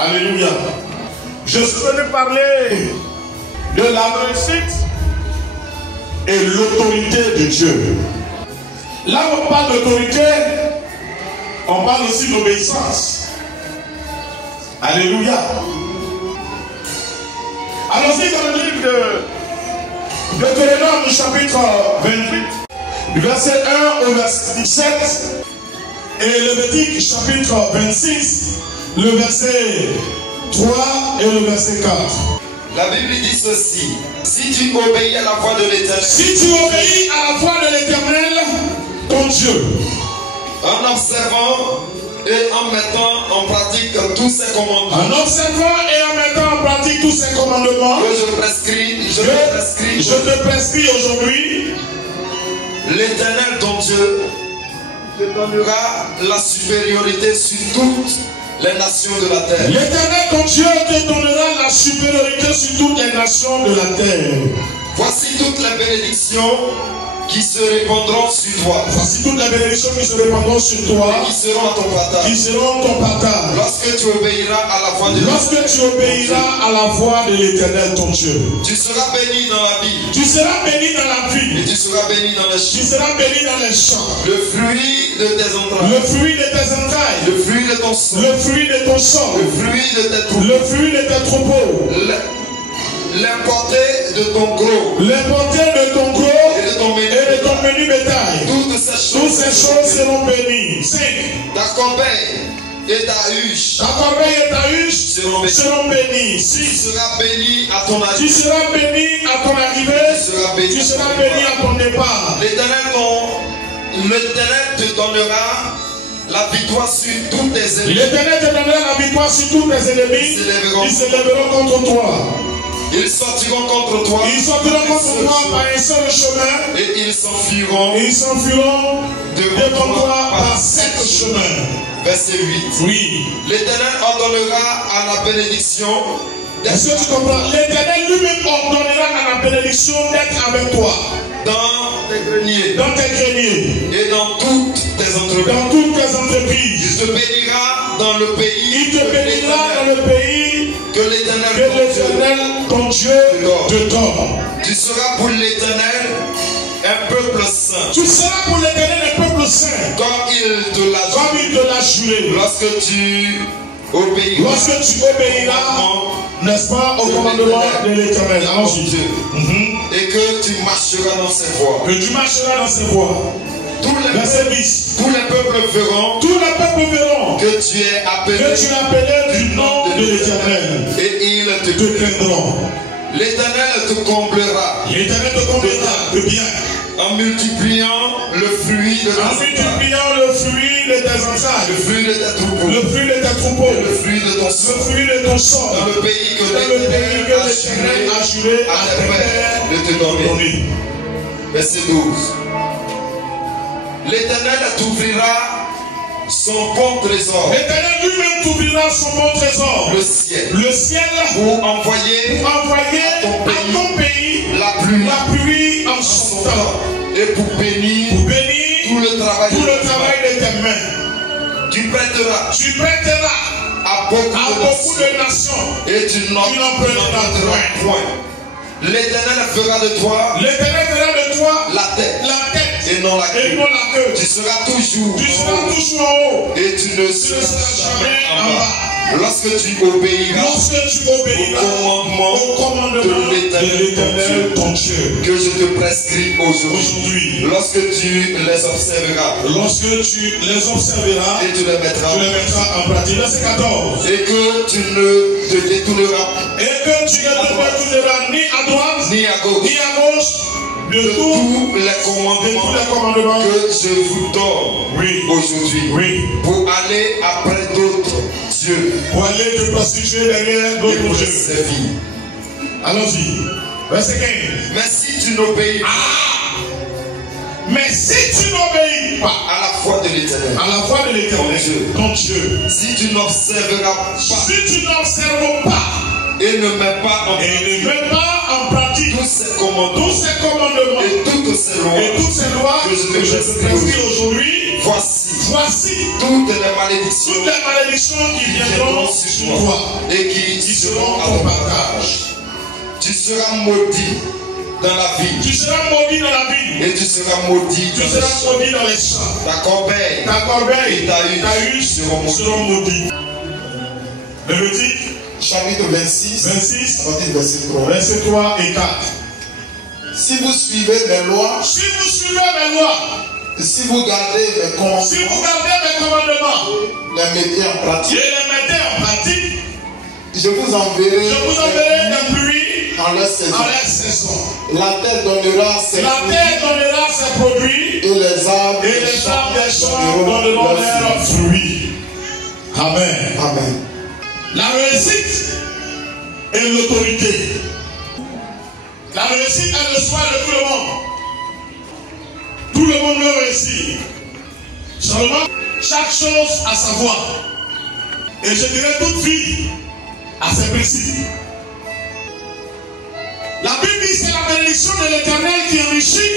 Alléluia. Je souhaite parler de la réussite et l'autorité de Dieu. Là où on parle d'autorité, on parle aussi d'obéissance. Alléluia. Allons-y dans le livre de Deutéronome chapitre 28, du verset 1 au verset 17, et Lévitique chapitre 26, le verset 3 et le verset 4. La Bible dit ceci: si tu obéis à la voix de l'Éternel, si tu obéis à la voix de l'Éternel, ton Dieu, en observant et en mettant en pratique tous ces commandements, en observant et en mettant en pratique tous ces commandements que je te prescris aujourd'hui, l'Éternel ton Dieu te donnera la supériorité sur toutes les nations de la terre. L'Éternel ton Dieu te donnera la supériorité sur toutes les nations de la terre. Voici toutes les bénédictions qui se répandront sur toi. Voici toutes les bénédictions qui se répandront sur toi. Et qui seront à ton partage. Qui seront ton partage. Lorsque tu obéiras à la voix de l'Éternel. Lorsque tu obéiras à la voix de l'Éternel ton Dieu. Tu seras béni dans la vie. Tu seras béni dans la vie. Et tu seras béni dans les champs. Tu seras béni dans les champs. Le fruit de tes entrailles. Le fruit de tes entrailles. Le fruit de ton sang. Le fruit de ton sang. Le fruit de tes troupeaux. Le fruit de tes troupeaux. L'importé de ton gros. L'importé de ton gros. Et de ton menu bétail. Toutes ces choses seront bénies. 5. Ta corbeille et ta huche. Ta corbeille et ta huche seront bénies. 6. Tu seras béni à ton arrivée. Tu seras béni à ton arrivée. Tu seras béni à ton départ. L'Éternel te donnera la victoire sur tous tes ennemis. L'Éternel te donnera la victoire sur tous tes ennemis. Ils se lèveront contre toi. Ils sortiront contre toi. Ils sortiront contre toi par un seul chemin. Et ils s'enfuiront. Et ils s'enfuiront devant toi par 7 chemins. Verset 8. Oui. L'Éternel ordonnera à la bénédiction. Est-ce que tu comprends? L'Éternel lui-même ordonnera à la bénédiction d'être avec toi. Dans tes greniers. Dans tes greniers. Et dans toutes tes entreprises. Dans toutes tes entreprises. Il te bénira dans le pays. Il te bénira dans le pays que l'Éternel ton Dieu te donne. Tu seras pour l'Éternel un peuple saint. Tu seras pour l'Éternel un peuple saint. Comme il te l'a juré. Lorsque tu obéiras, n'est-ce pas, au commandement de l'Éternel. Allons-y. Et que tu marcheras dans ses voies. Que tu marcheras dans ses voies. Verset 10. Tous les peuples verront que tu es appelé du nom de l'Éternel. Et ils te craindront. L'Éternel te comblera. L'Éternel te comblera de bien. En multipliant le fruit de tes entrailles. Le fruit de tes troupeaux. Le fruit de ton sang. Dans le pays que l'Éternel a juré à tes pères de te donner. Verset 12. L'Éternel t'ouvrira son bon trésor. L'Éternel lui-même t'ouvrira son bon trésor. Le ciel. Pour envoyer à ton pays la pluie en son temps. Et pour bénir tout le travail de tes mains. Tu prêteras à beaucoup de nations. Et tu n'en prêteras point. L'Éternel fera de toi la tête. Et non la queue. Tu seras toujours en haut. Et tu ne seras jamais en bas. Lorsque tu obéiras au commandement de l'Éternel ton Dieu que je te prescris aujourd'hui. Lorsque tu les observeras. Et tu les mettras en pratique. Verset 14. Et que tu ne te détourneras ni à droite ni à gauche. De tous les commandements que je vous donne aujourd'hui. Pour aller après d'autres dieux. Pour aller te prostituer derrière d'autres dieux. Allons-y. Verset 15. Mais si tu n'obéis pas à la foi de l'Éternel, ton Dieu, si tu n'observeras pas, et ne mets pas en pratique tous ces commandements et toutes ces lois que je te prescris aujourd'hui, voici toutes les malédictions qui viendront sur toi et qui seront à ton partage. Tu seras maudit dans la vie. Tu seras maudit dans la vie. Et tu seras maudit dans les champs. Ta corbeille et ta huche seront maudits. Lévitique chapitre 26, verset 3 et 4. Si vous suivez mes lois, si vous gardez mes commandements, les mettez en pratique, je vous enverrai des pluies en leur saison. La terre donnera ses produits et les arbres des champs donneront leurs fruits. Amen. La réussite et l'autorité. La réussite est le soin de tout le monde. Tout le monde veut réussir. Seulement, chaque chose a sa voie. Et je dirais toute vie a ses principes. La Bible dit que c'est la bénédiction de l'Éternel qui enrichit.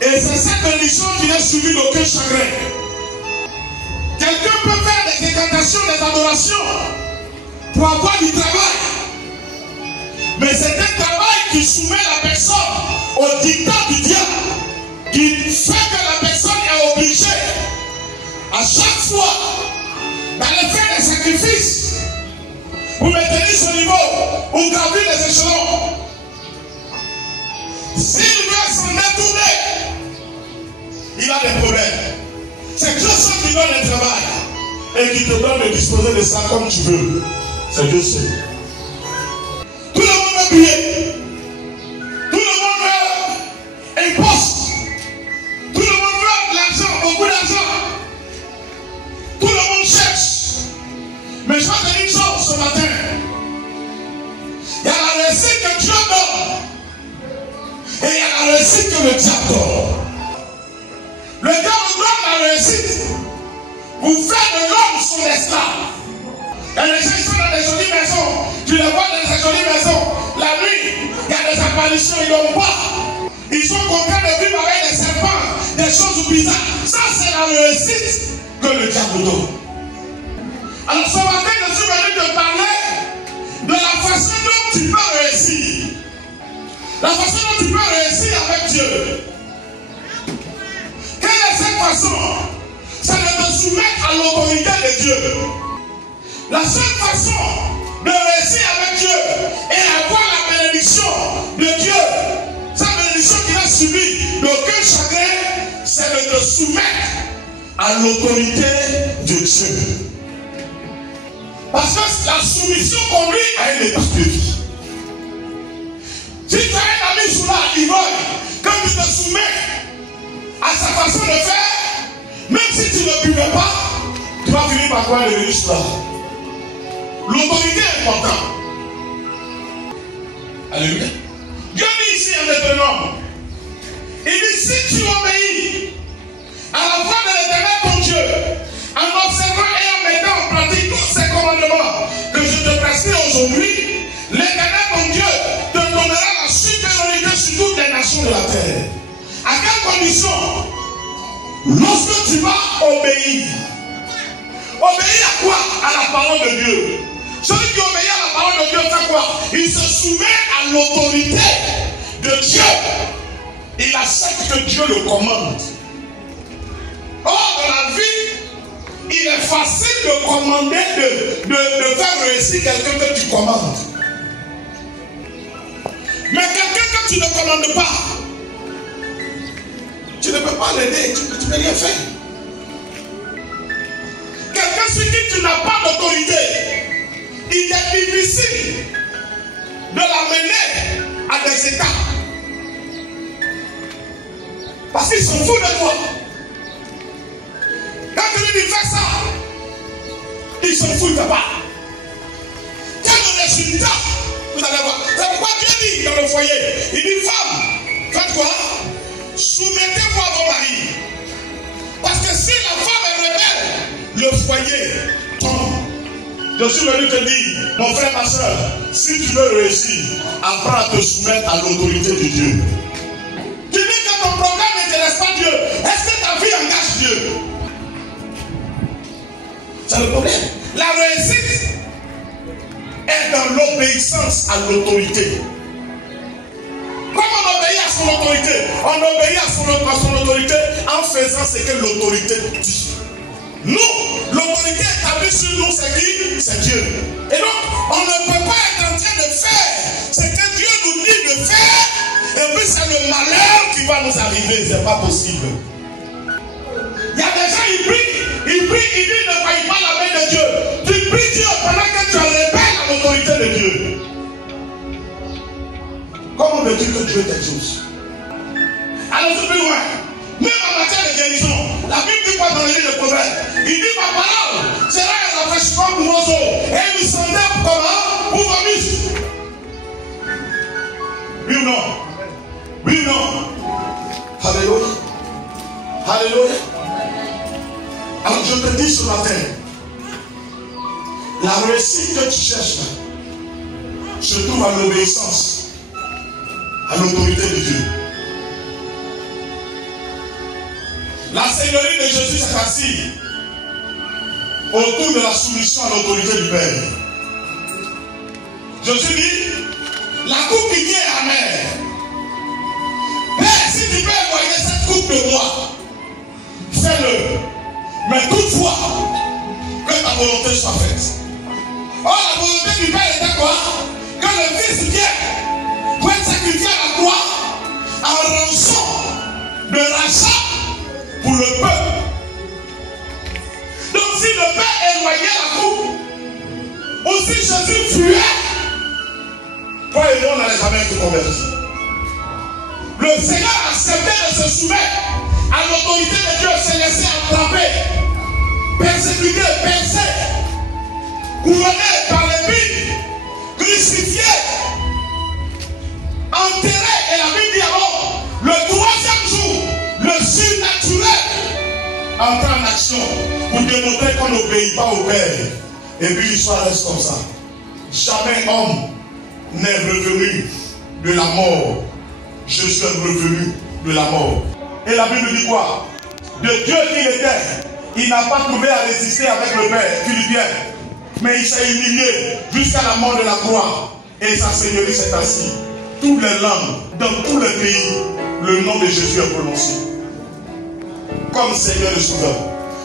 Et c'est cette bénédiction qui n'est suivie d'aucun chagrin. Quelqu'un peut faire des incantations, des adorations pour avoir du travail. Mais c'est un travail qui soumet la personne au dictat du diable, qui fait que la personne est obligée à chaque fois d'aller faire des sacrifices pour maintenir son niveau ou gravir les échelons. S'il veut s'en détourner, il a des problèmes. C'est Dieu seul qui donne le travail et qui te donne de disposer de ça comme tu veux. C'est Dieu seul. Tout le monde veut briller. Tout le monde veut un poste. Tout le monde veut de l'argent, beaucoup d'argent. Tout le monde cherche. Mais je vais te dire une chose ce matin. Il y a la réussite que Dieu donne. Et il y a la réussite que le diable donne. Le diable donne la réussite pour faire de l'homme son esclave. Et les gens qui sont dans des jolies maisons, tu les vois dans ces jolies maisons, la nuit, il y a des apparitions, ils n'ont pas. Ils sont contents de vivre avec des serpents, des choses bizarres. Ça, c'est la réussite que le diable donne. Alors ce matin, je suis venu te parler de la façon dont tu peux réussir. La façon dont tu peux réussir avec Dieu. Quelle est cette façon? C'est de te soumettre à l'autorité de Dieu. La seule façon de réussir avec Dieu et avoir la bénédiction de Dieu, cette bénédiction qui a subi d'aucun chagrin, c'est de te soumettre à l'autorité de Dieu. Parce que la soumission conduit à une étape de vie. Si tu as un ami sous la ivrogne, quand tu te soumets à sa façon de faire, même si tu ne buvais pas, tu vas finir par quoi devenir sous la. L'autorité est importante. Alléluia. Dieu dit ici en Deutéronome, il dit si tu obéis à la voix de l'Éternel ton Dieu, en observant et en mettant en pratique tous ces commandements que je te prescris aujourd'hui, l'Éternel ton Dieu te donnera la supériorité sur toutes les nations de la terre. À quelle condition? Lorsque tu vas obéir. Obéir à quoi? À la parole de Dieu. Celui qui obéit à la parole de Dieu fait quoi? Il se soumet à l'autorité de Dieu. Il accepte que Dieu le commande. Or, dans la vie, il est facile de commander, de faire réussir quelqu'un que tu commandes. Mais quelqu'un que tu ne commandes pas, tu ne peux pas l'aider, tu ne peux rien faire. Quelqu'un sur qui tu n'as pas d'autorité, il est difficile de l'amener à des étapes. Parce qu'il s'en fout de toi. Quand tu lui dis fais ça, il s'en fout de toi. Quel résultat vous allez voir? C'est pourquoi Dieu dit dans le foyer, il dit femme, faites quoi? Soumettez-vous à vos maris. Parce que si la femme est rebelle, le foyer tombe. Je suis venu te dire, mon frère, ma soeur, si tu veux réussir, apprends à te soumettre à l'autorité de Dieu. Tu dis que ton programme n'intéresse pas Dieu. Est-ce que ta vie engage Dieu? C'est le problème. La réussite est dans l'obéissance à l'autorité. Comme on obéit à son autorité, on obéit à son autorité en faisant ce que l'autorité dit. Nous, l'autorité établie sur nous, c'est qui? C'est Dieu. Et donc, on ne peut pas être en train de faire ce que Dieu nous dit de faire, et puis c'est le malheur qui va nous arriver. C'est pas possible. Il y a des gens, ils prient, ils disent ne faille pas la main de Dieu. Tu pries Dieu pendant que tu rébelles à l'autorité de Dieu. Comment veux-tu que Dieu t'exauce? Allons plus loin. Même en matière de guérison, la Bible dit pas dans le livre de Proverbes. Il dit ma parole sera un rafraîchissement pour vos os et une santé comment? Pour vos muscles. Oui ou non? Oui ou non? Alléluia. Alléluia. Alors je te dis ce matin, la réussite que tu cherches se trouve à l'obéissance à l'autorité de Dieu. La Seigneurie de Jésus s'est assise autour de la soumission à l'autorité du Père. Jésus dit, la coupe qui vient est amère. Père, si tu peux éloigner cette coupe de moi, fais-le. Mais toutefois, que ta volonté soit faite. Or, la volonté du Père était quoi? Que le Fils vienne pour être sacrifié à la croix en rançon de rachat pour le peuple. Donc si le Père éloignait la coupe, aussi Jésus fuyait, toi et moi on n'allait jamais être convertis. Le Seigneur acceptait de se soumettre à l'autorité de Dieu, se laisser attraper, persécuter, percer, couronné par l'épine, crucifié, enterré, et la Bible dit alors, le troisième jour, le surnaturel entre en action pour démontrer qu'on n'obéit pas au Père. Et puis l'histoire reste comme ça. Jamais homme n'est revenu de la mort. Je suis revenu de la mort. Et la Bible dit quoi? De Dieu qu'il était, il n'a pas trouvé à résister avec le Père, Philippiens. Mais il s'est humilié jusqu'à la mort de la croix. Et sa Seigneurie s'est assise. Toutes les langues, dans tous les pays, le nom de Jésus est prononcé. Comme Seigneur et Sauveur.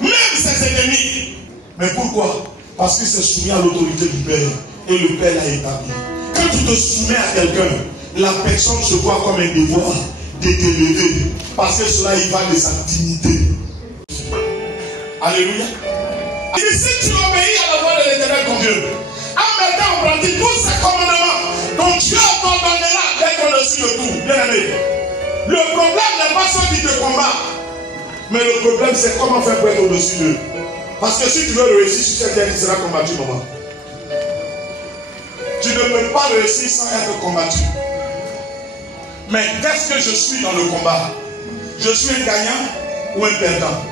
Même ses ennemis. Mais pourquoi? Parce qu'il s'est soumis à l'autorité du Père. Et le Père l'a établi. Quand tu te soumets à quelqu'un, la personne se voit comme un devoir de t'élever. Parce que cela y va de sa dignité. Alléluia. Et si tu obéis à la voix de l'Éternel ton Dieu, en mettant en pratique tous ces commandements, ton Dieu t'ordonnera d'être au-dessus de tout. Bien aimé. Le problème n'est pas ceux qui te combattent. Mais le problème, c'est comment faire pour être au-dessus d'eux. Parce que si tu veux réussir sur cette terre, tu seras combattu, maman. Tu ne peux pas réussir sans être combattu. Mais qu'est-ce que je suis dans le combat? Je suis un gagnant ou un perdant?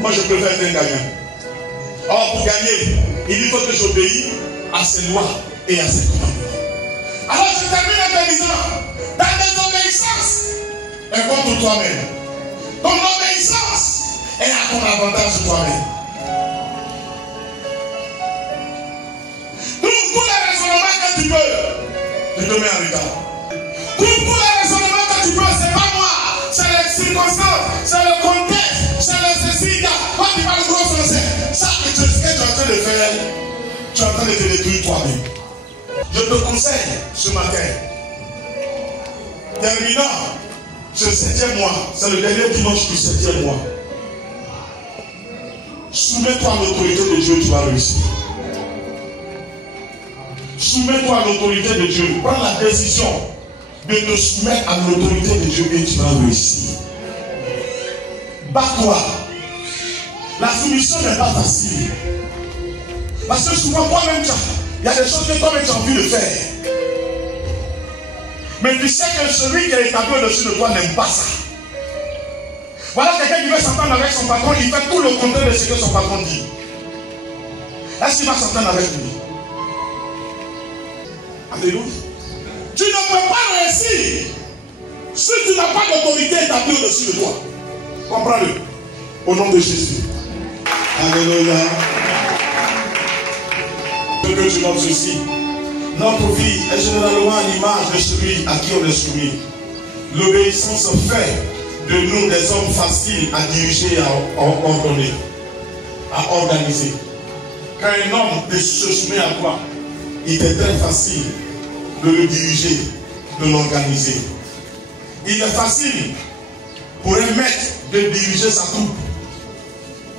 Moi, je préfère être un gagnant. Or, pour gagner, il faut que j'obéisse à ses lois et à ses commandements. Alors, je termine en te disant, ta désobéissance est contre toi-même. Ton obéissance est à ton avantage sur toi-même. Trouve tous les raisonnements que tu peux, tu te mets en retard. Trouve tous les raisonnements que tu peux, c'est pas moi, c'est les circonstances, c'est le contexte, c'est le ceci, quand tu parles gros français. Ça, ce que tu es en train de faire, tu es en train de te détruire toi-même. Je te conseille ce matin, terminant ce 7e mois, c'est le dernier dimanche du 7e mois. Soumets-toi à l'autorité de Dieu, tu vas réussir. Soumets-toi à l'autorité de Dieu. Prends la décision de te soumettre à l'autorité de Dieu et tu vas réussir. Bats-toi. La soumission n'est pas facile. Parce que souvent, toi-même, il y a des choses que toi-même tu as envie de faire. Mais tu sais que celui qui est établi au-dessus de toi n'aime pas ça. Voilà quelqu'un qui veut s'entendre avec son patron, il fait tout le contraire de ce que son patron dit. Est-ce qu'il va s'entendre avec lui? Alléluia. Tu ne peux pas réussir si tu n'as pas d'autorité établie au-dessus de toi. Comprends-le. Au nom de Jésus. Alléluia. Que tu notes ceci. Notre vie est généralement à l'image de celui à qui on est soumis. L'obéissance fait de nous des hommes faciles à diriger et à ordonner, à organiser. Quand un homme se soumet à toi, il est très facile de le diriger, de l'organiser. Il est facile pour un maître de diriger sa troupe.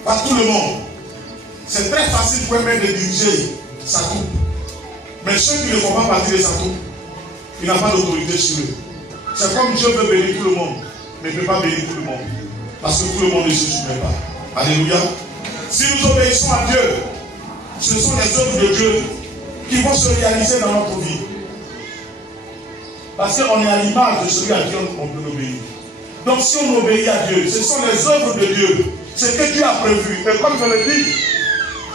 Pas tout le monde. C'est très facile pour un maître de diriger sa troupe. Mais ceux qui ne font pas partie de sa troupe, il n'a pas d'autorité sur eux. C'est comme Dieu veut bénir tout le monde, mais il ne peut pas bénir tout le monde. Parce que tout le monde ne se soumet pas. Alléluia. Si nous obéissons à Dieu, ce sont les œuvres de Dieu qui vont se réaliser dans notre vie. Parce qu'on est à l'image de celui à qui on peut obéir. Donc si on obéit à Dieu, ce sont les œuvres de Dieu. C'est ce que Dieu a prévu. Et comme je le dis,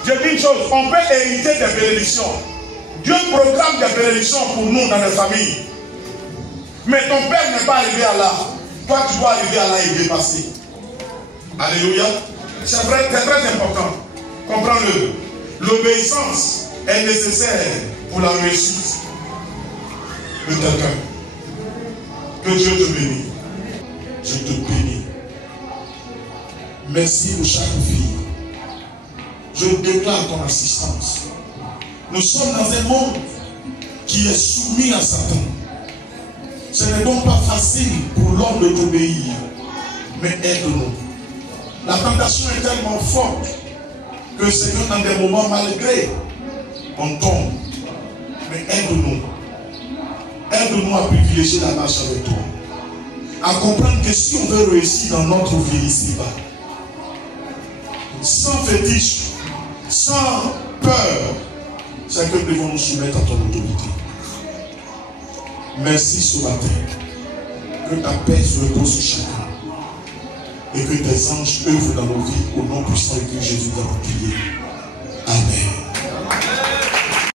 je dis une chose, on peut hériter des bénédictions. Dieu programme des bénédictions pour nous dans les familles. Mais ton père n'est pas arrivé à là. Toi, tu dois arriver à là et dépasser. Alléluia. C'est vrai, c'est très important. Comprends-le. L'obéissance est nécessaire pour la réussite de quelqu'un. Que Dieu te bénisse. Je te bénis. Merci pour chaque vie. Je déclare ton assistance. Nous sommes dans un monde qui est soumis à Satan. Ce n'est donc pas facile pour l'homme de t'obéir. Mais aide-nous. La tentation est tellement forte que c'est que dans des moments malgré, on tombe. Mais aide-nous. Aide-nous à privilégier la marche avec toi. À comprendre que si on veut réussir dans notre vie ici-bas, sans fétiche, sans peur, c'est que nous devons nous soumettre à ton autorité. Merci ce matin. Que ta paix se repose sur chacun. Et que tes anges œuvrent dans nos vies au nom puissant de Jésus dans notre prière.